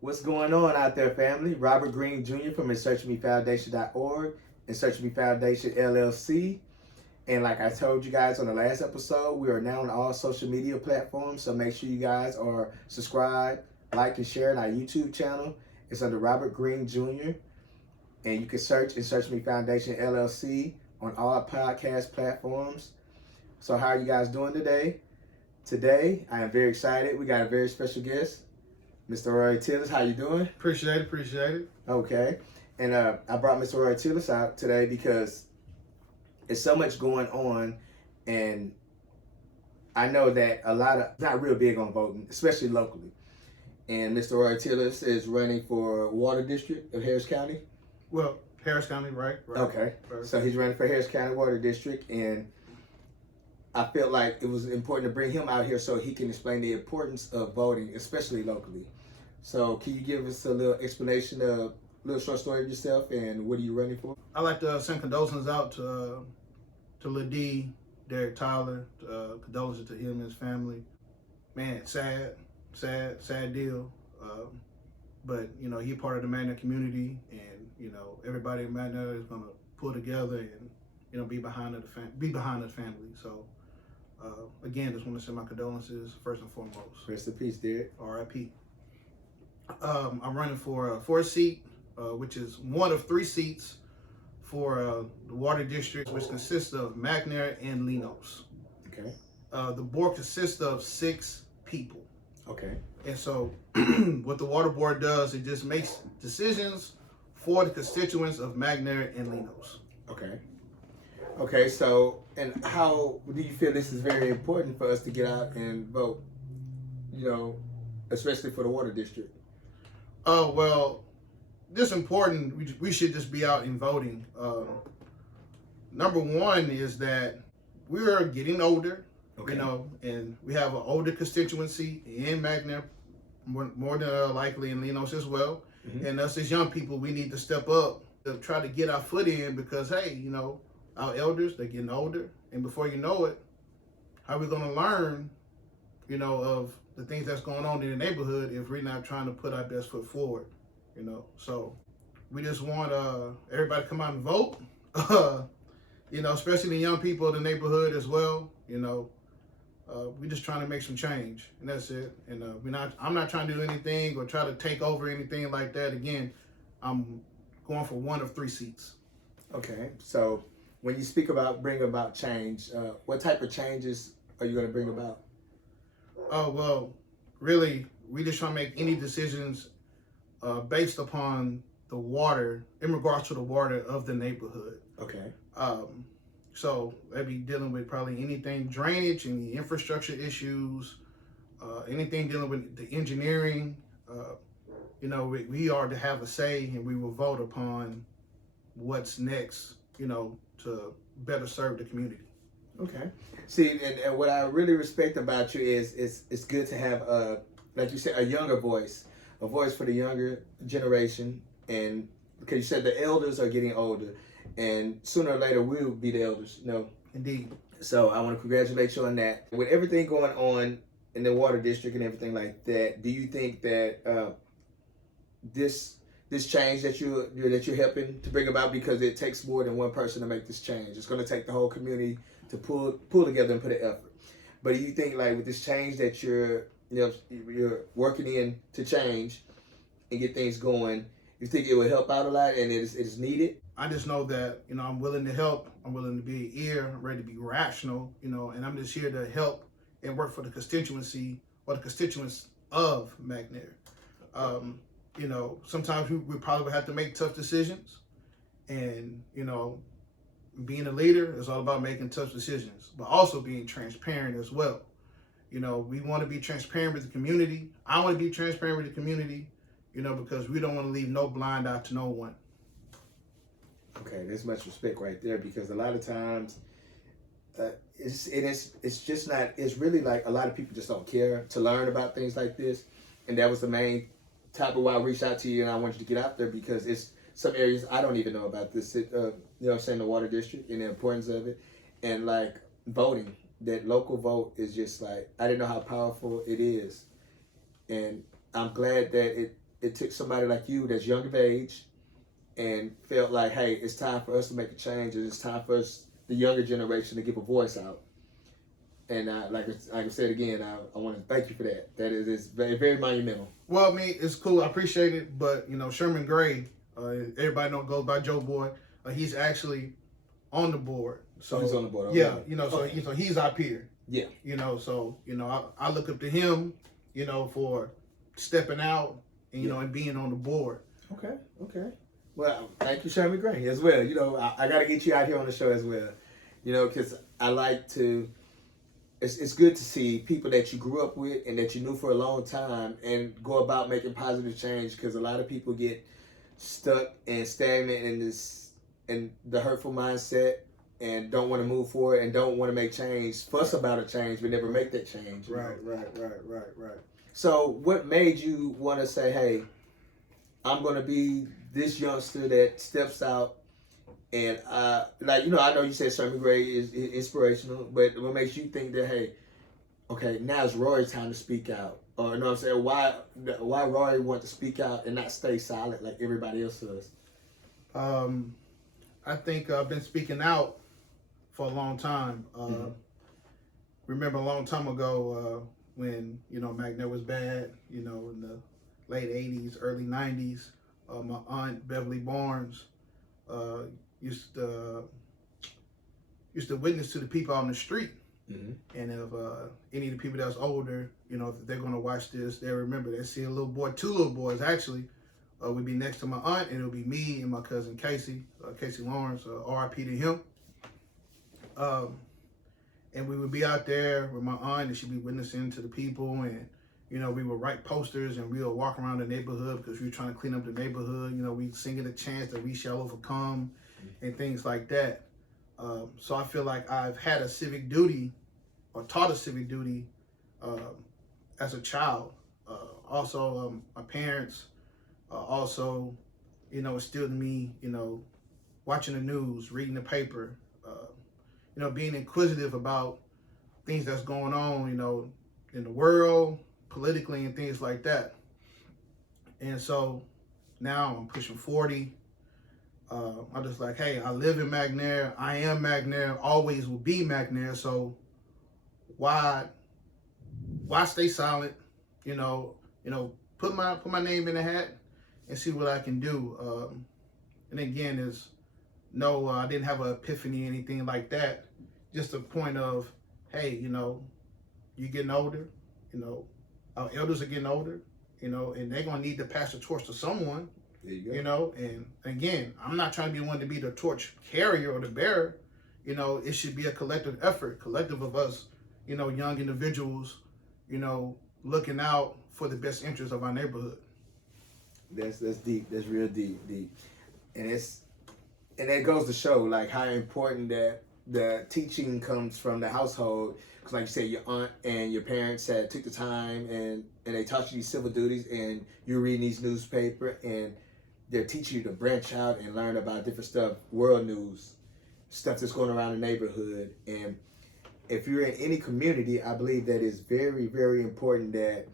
What's going on out there, family? Robert Green Jr. from InSearchOfMeFoundation.org and Search Me Foundation LLC. And like I told you guys on the last episode, we are now on all social media platforms. So make sure you guys are subscribed, like, and share on our YouTube channel. It's under Robert Green Jr. And you can search Search Me Foundation LLC on all podcast platforms. So how are you guys doing today? Today, I am very excited. We got a very special guest, Mr. Rhari Tillis. How you doing? Appreciate it. Okay. And I brought Mr. Rhari Tillis out today because there's so much going on, and I know that a lot of not real big on voting, especially locally. And Mr. Rhari Tillis is running for Water District of Harris County. Well, Harris County, right? Okay. Right. So he's running for Harris County Water District, and I felt like it was important to bring him out here so he can explain the importance of voting, especially locally. So can you give us a little explanation, a little short story of yourself, and what are you running for? I'd like to send condolences out to Lil D, Derek Tyler, condolences to him and his family. Man, sad deal. But, you know, he's part of the Magna community, and, you know, everybody in Magna is going to pull together and, you know, be behind the family. So, again, just want to send my condolences first and foremost. Rest in peace, Derek. R.I.P. I'm running for a 4th seat, which is one of 3 seats for the Water District, which consists of McNair and Lenos. Okay. The board consists of 6 people. Okay. And so what the Water Board does, it just makes decisions for the constituents of McNair and Lenos. Okay. Okay, so, and how do you feel this is very important for us to get out and vote, you know, especially for the Water District? Oh, well, this important, we should just be out and voting. Number one is that we are getting older, Okay. you know, and we have an older constituency in McNair, more than likely in Lenos as well. Mm-hmm. And us as young people, we need to step up to try to get our foot in because, hey, you know, our elders, they're getting older. And before you know it, how are we going to learn, you know, of the things that's going on in the neighborhood if we're not trying to put our best foot forward, you know? So we just want everybody to come out and vote, you know, especially the young people in the neighborhood as well, you know. We're just trying to make some change, and that's it. And I'm not trying to do anything or try to take over anything like that. Again, I'm going for one of 3 seats. Okay, so when you speak about bring about change, what type of changes are you going to bring about? Oh, well, really, we just trying to make any decisions based upon the water, in regards to the water of the neighborhood. Okay. So they'll be dealing with probably anything drainage, any infrastructure issues, anything dealing with the engineering. You know, we are to have a say, and we will vote upon what's next, you know, to better serve the community. Okay. See, and what I really respect about you is it's good to have like you said, a younger voice, a voice for the younger generation, and because you said the elders are getting older, and sooner or later we'll be the elders. No. Indeed. So I want to congratulate you on that. With everything going on in the Water District and everything like that, do you think that this change that you're helping to bring about, because it takes more than one person to make this change? It's going to take the whole community to pull together and put an effort. But do you think, like, with this change that you're working in to change and get things going, you think it will help out a lot and it is needed? I just know that, you know, I'm willing to help. I'm willing to be an ear. I'm ready to be rational, you know, and I'm just here to help and work for the constituency or the constituents of McNair. You know, sometimes we probably have to make tough decisions, and, you know, being a leader is all about making tough decisions, but also being transparent as well. You know, we want to be transparent with the community. I want to be transparent with the community, you know, because we don't want to leave no blind eye to no one. Okay, there's much respect right there, because a lot of times it's just not, it's really like a lot of people just don't care to learn about things like this. And that was the main type of why I reached out to you, and I wanted you to get out there, because it's some areas I don't even know about this, you know what I'm saying, the Water District and the importance of it. And like voting, that local vote is just like, I didn't know how powerful it is. And I'm glad that it took somebody like you that's young of age and felt like, hey, it's time for us to make a change, and it's time for us, the younger generation, to give a voice out. And like I said again, I want to thank you for that. That is very, very monumental. Well, I mean, it's cool. I appreciate it. But, Sherman Gray, everybody know goes by Joe Boy. He's actually on the board. So he's on the board. Yeah, okay. so he's our peer. Yeah. I look up to him, for stepping out and, and being on the board. Okay. Well, thank you, Sherman Gray, as well. I got to get you out here on the show as well. Because I like to. It's good to see people that you grew up with and that you knew for a long time and go about making positive change, because a lot of people get stuck and stagnant in the hurtful mindset and don't want to move forward and don't want to make change, fuss about a change, but never make that change. Right. So what made you want to say, hey, I'm going to be this youngster that steps out? And I know you said Sherman Gray is inspirational, but what makes you think that, hey, okay, now it's Rory's time to speak out? Or, you know what I'm saying, why Rory want to speak out and not stay silent like everybody else does? I think I've been speaking out for a long time. Remember a long time ago when, McNair was bad, in the late 80s, early 90s, my aunt Beverly Barnes used to witness to the people on the street. And if any of the people that's older, if they're going to watch this, they remember they see two little boys actually, would be next to my aunt, and it would be me and my cousin Casey Lawrence, R.I.P. to him. And we would be out there with my aunt, and she'd be witnessing to the people, and we would write posters, and we would walk around the neighborhood because we were trying to clean up the neighborhood. We singing a chant that we shall overcome, and things like that. So I feel like I've had a civic duty, or taught a civic duty, as a child. Also, my parents also, instilled in me, watching the news, reading the paper, being inquisitive about things that's going on, in the world, politically, and things like that. And so now I'm pushing 40. I'm just like, hey, I live in McNair. I am McNair. Always will be McNair. So why stay silent? Put my name in the hat and see what I can do. And again, I didn't have an epiphany or anything like that. Just a point of, hey, you're getting older. Our elders are getting older. And they're gonna need to pass the torch to someone. There you go. And again, I'm not trying to be one to be the torch carrier or the bearer. It should be a collective effort, collective of us, young individuals, looking out for the best interests of our neighborhood. That's deep. That's real deep. And that goes to show like how important that the teaching comes from the household. Because like you said, your aunt and your parents took the time and they taught you these civil duties, and you're reading these newspaper, and they're teaching you to branch out and learn about different stuff, world news, stuff that's going around the neighborhood. And if you're in any community, I believe that it's very, very important that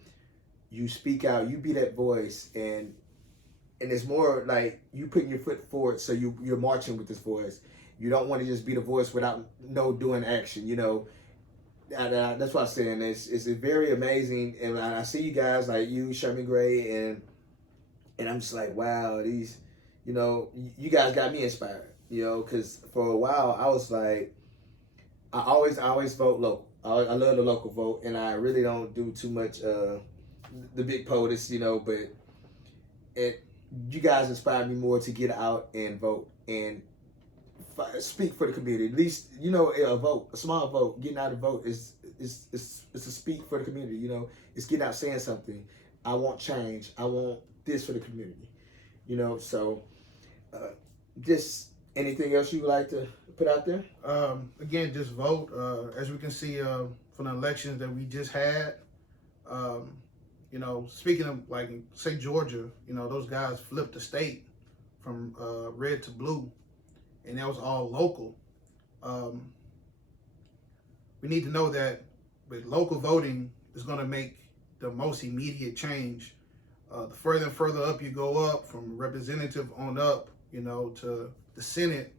you speak out, you be that voice, and it's more like you putting your foot forward, so you're marching with this voice. You don't want to just be the voice without doing action, That's what I'm saying. It's very amazing, and I see you guys like you, Sherman Gray, and I'm just like, wow, these, you guys got me inspired, because for a while I was like, I always vote local. I love the local vote, and I really don't do too much the big POTUS, but you guys inspired me more to get out and vote and speak for the community. At least, a small vote, getting out to vote is to speak for the community. It's getting out saying something. I want change. I want this for the community. So just anything else you would like to put out there? Again, just vote. As we can see from the elections that we just had, speaking of like, say Georgia, those guys flipped the state from red to blue, and that was all local. We need to know that with local voting is going to make the most immediate change The further and further up you go up, from representative on up, to the Senate,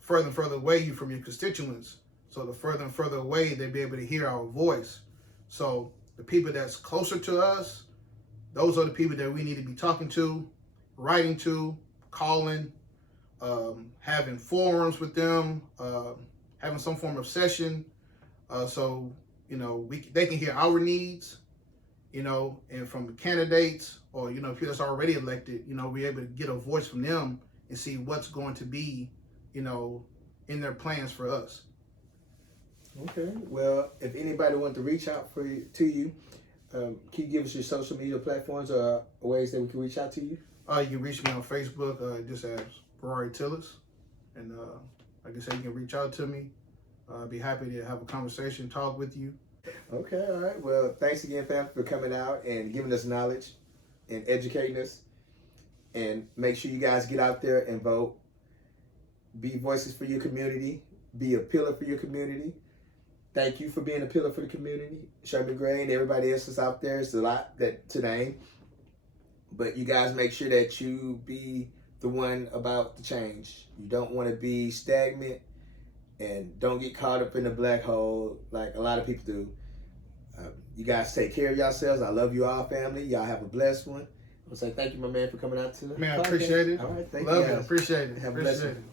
further and further away you from your constituents. So the further and further away, they'll be able to hear our voice. So the people that's closer to us, those are the people that we need to be talking to, writing to, calling, having forums with them, having some form of session, so they can hear our needs, and from the candidates or people that's already elected, we're able to get a voice from them and see what's going to be, in their plans for us. Okay. Well, if anybody wants to reach out to you, can you give us your social media platforms or ways that we can reach out to you? You can reach me on Facebook, just as Rhari Tillis. And like I said, you can reach out to me. I'd be happy to have a conversation, talk with you. Okay, all right. Well, thanks again, fam, for coming out and giving us knowledge and educating us. And make sure you guys get out there and vote. Be voices for your community. Be a pillar for your community. Thank you for being a pillar for the community. Sherman Gray and everybody else that's out there. It's a lot to name. But you guys make sure that you be the one about the change. You don't want to be stagnant and don't get caught up in the black hole like a lot of people do. You guys take care of yourselves. I love you all, family. Y'all have a blessed one. I'll say thank you, my man, for coming out to the Man, I podcast. appreciate it. All right, thank love you. Appreciate it. Have a appreciate blessed it. one.